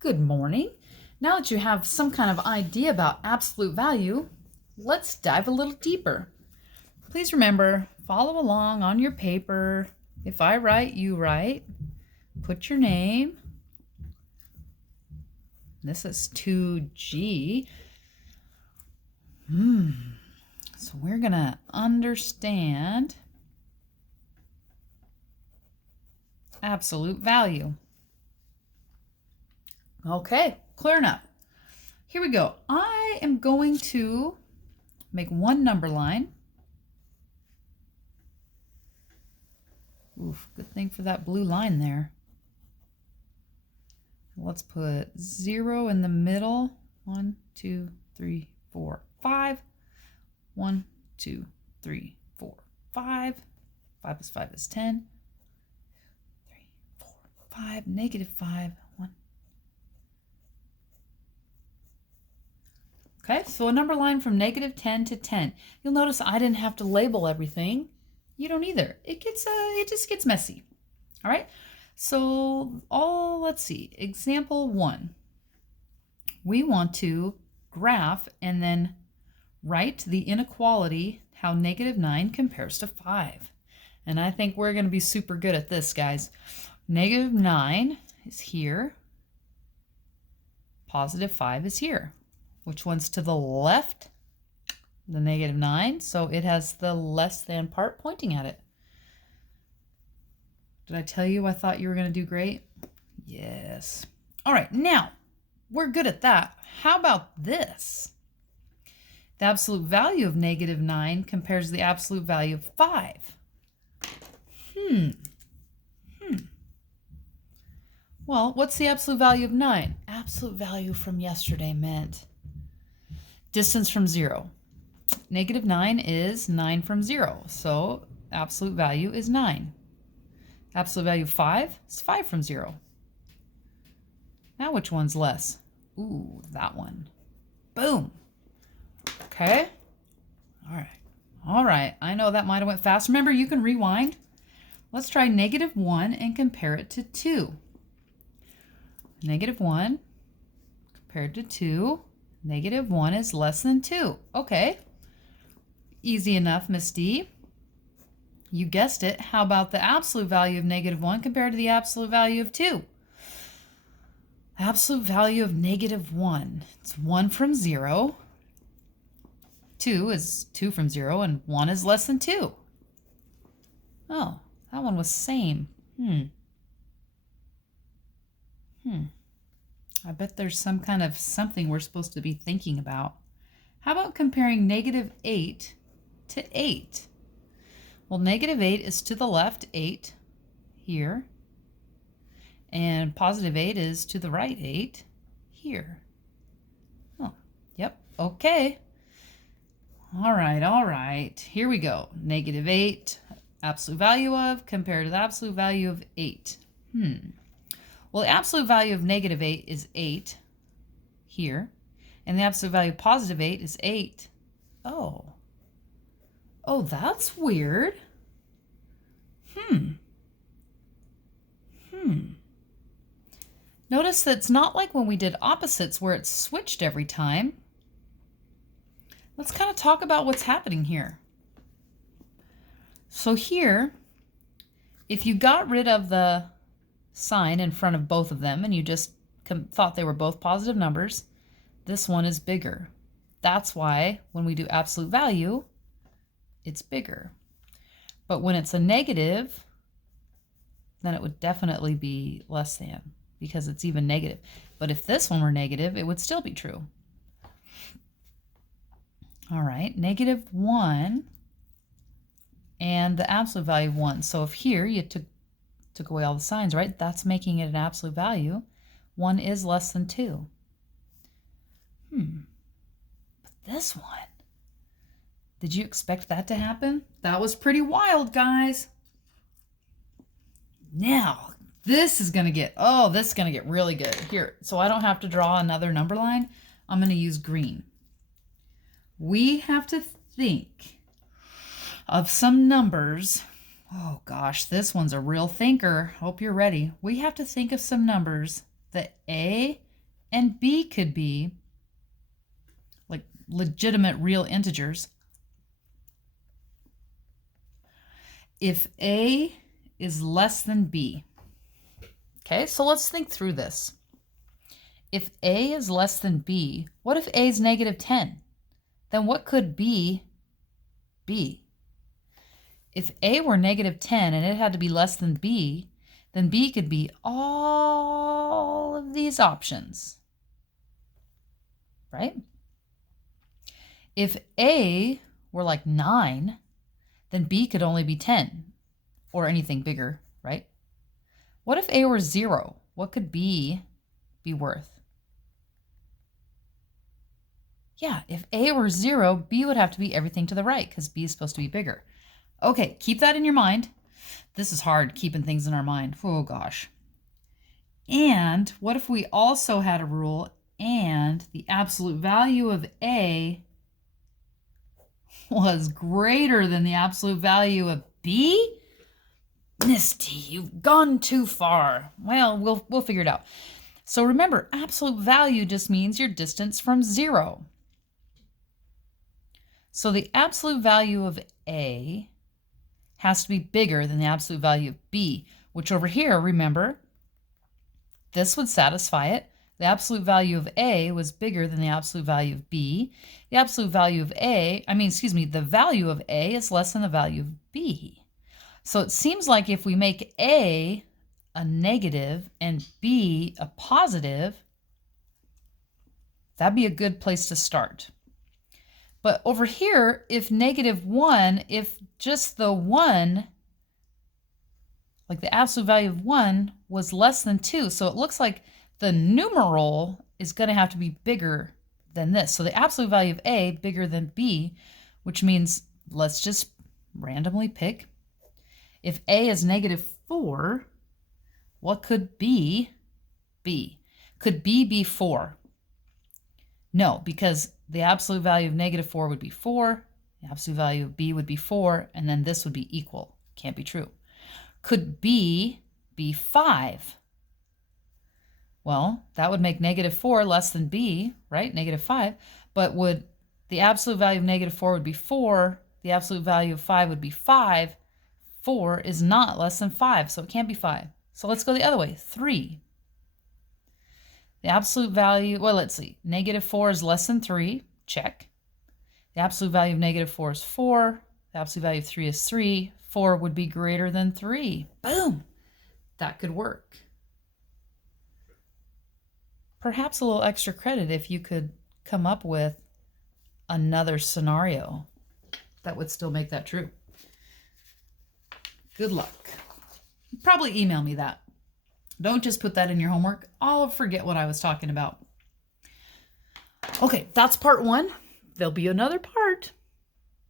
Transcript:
Good morning. Now that you have some kind of idea about absolute value, let's dive a little deeper. Please remember, follow along on your paper. If I write, you write. Put your name. This is 2G. So we're going to understand absolute value. Okay, clear enough. Here we go. I am going to make one number line. Oof, good thing for that blue line there. Let's put 0 in the middle. 1, 2, 3, 4, 5. 1, 2, 3, 4, 5. 5 plus 5 is 10. 3, 4, 5, negative 5, 1. Okay, so a number line from negative 10 to 10. You'll notice I didn't have to label everything. You don't either. It just gets messy. All right, so let's see. Example 1. We want to graph and then write the inequality, how negative 9 compares to 5. And I think we're going to be super good at this, guys. Negative 9 is here. Positive 5 is here. Which one's to the left? The negative 9. So it has the less than part pointing at it. Did I tell you I thought you were going to do great? Yes. All right, now we're good at that. How about this? The absolute value of negative 9 compares to the absolute value of 5. Well, what's the absolute value of 9? Absolute value from yesterday meant distance from 0. Negative 9 is 9 from 0, so absolute value is 9. Absolute value of 5 is 5 from 0. Now which one's less? Ooh, that one. Boom. Okay. All right. I know that might have went fast. Remember, you can rewind. Let's try negative 1 and compare it to 2. Negative 1 compared to 2. Negative 1 is less than 2. Okay. Easy enough, Miss D. You guessed it. How about the absolute value of negative 1 compared to the absolute value of 2? Absolute value of negative 1. It's 1 from 0. 2 is 2 from 0, and 1 is less than 2. Oh, that one was same. I bet there's some kind of something we're supposed to be thinking about. How about comparing negative 8 to 8? Well, negative 8 is to the left, 8 here. And positive 8 is to the right, 8 here. Oh, yep, okay. All right. Here we go. Negative 8, absolute value of, compared to the absolute value of 8. Well, the absolute value of negative 8 is 8 here. And the absolute value of positive 8 is 8. Oh, that's weird. Notice that it's not like when we did opposites where it's switched every time. Let's kind of talk about what's happening here. So here, if you got rid of the sign in front of both of them and you just thought they were both positive numbers, this one is bigger. That's why when we do absolute value, it's bigger. But when it's a negative, then it would definitely be less than because it's even negative. But if this one were negative, it would still be true. All right, negative 1 and the absolute value of 1. So if here you took away all the signs, right? That's making it an absolute value. 1 is less than 2. But this one, did you expect that to happen? That was pretty wild, guys. Now, this is going to get really good. Here, so I don't have to draw another number line. I'm going to use green. We have to think of some numbers. Oh gosh, this one's a real thinker. Hope you're ready. We have to think of some numbers that A and B could be like legitimate real integers, if A is less than B. Okay, so let's think through this. If A is less than B, what if A is negative 10? Then what could B be? If A were negative 10 and it had to be less than B, then B could be all of these options, right? If A were like 9, then B could only be 10 or anything bigger, right? What if A were 0? What could B be worth? Yeah, if A were 0, B would have to be everything to the right because B is supposed to be bigger. Okay, keep that in your mind. This is hard, keeping things in our mind. Oh, gosh. And what if we also had a rule and the absolute value of A was greater than the absolute value of B? Misty, you've gone too far. Well, we'll figure it out. So remember, absolute value just means your distance from 0. So the absolute value of A has to be bigger than the absolute value of B, which over here, remember, this would satisfy it. The absolute value of A was bigger than the absolute value of B. The absolute value of the value of A is less than the value of B. So it seems like if we make A a negative and B a positive, that'd be a good place to start. But over here, if negative 1, if just the 1, like the absolute value of 1, was less than 2, so it looks like the numeral is going to have to be bigger than this. So the absolute value of A bigger than B, which means let's just randomly pick. If A is negative 4, what could B be? Could B be 4? No, because the absolute value of negative 4 would be 4, the absolute value of B would be 4, and then this would be equal. Can't be true. Could B be 5? Well, that would make negative 4 less than B, right? Negative 5. But would the absolute value of negative 4 would be 4, the absolute value of 5 would be 5. 4 is not less than 5, so it can't be 5. So let's go the other way. 3. The absolute value, well, let's see. Negative 4 is less than 3. Check. The absolute value of negative 4 is 4. The absolute value of 3 is 3. 4 would be greater than 3. Boom! That could work. Perhaps a little extra credit if you could come up with another scenario that would still make that true. Good luck. Probably email me that. Don't just put that in your homework. I'll forget what I was talking about. Okay, that's part 1. There'll be another part.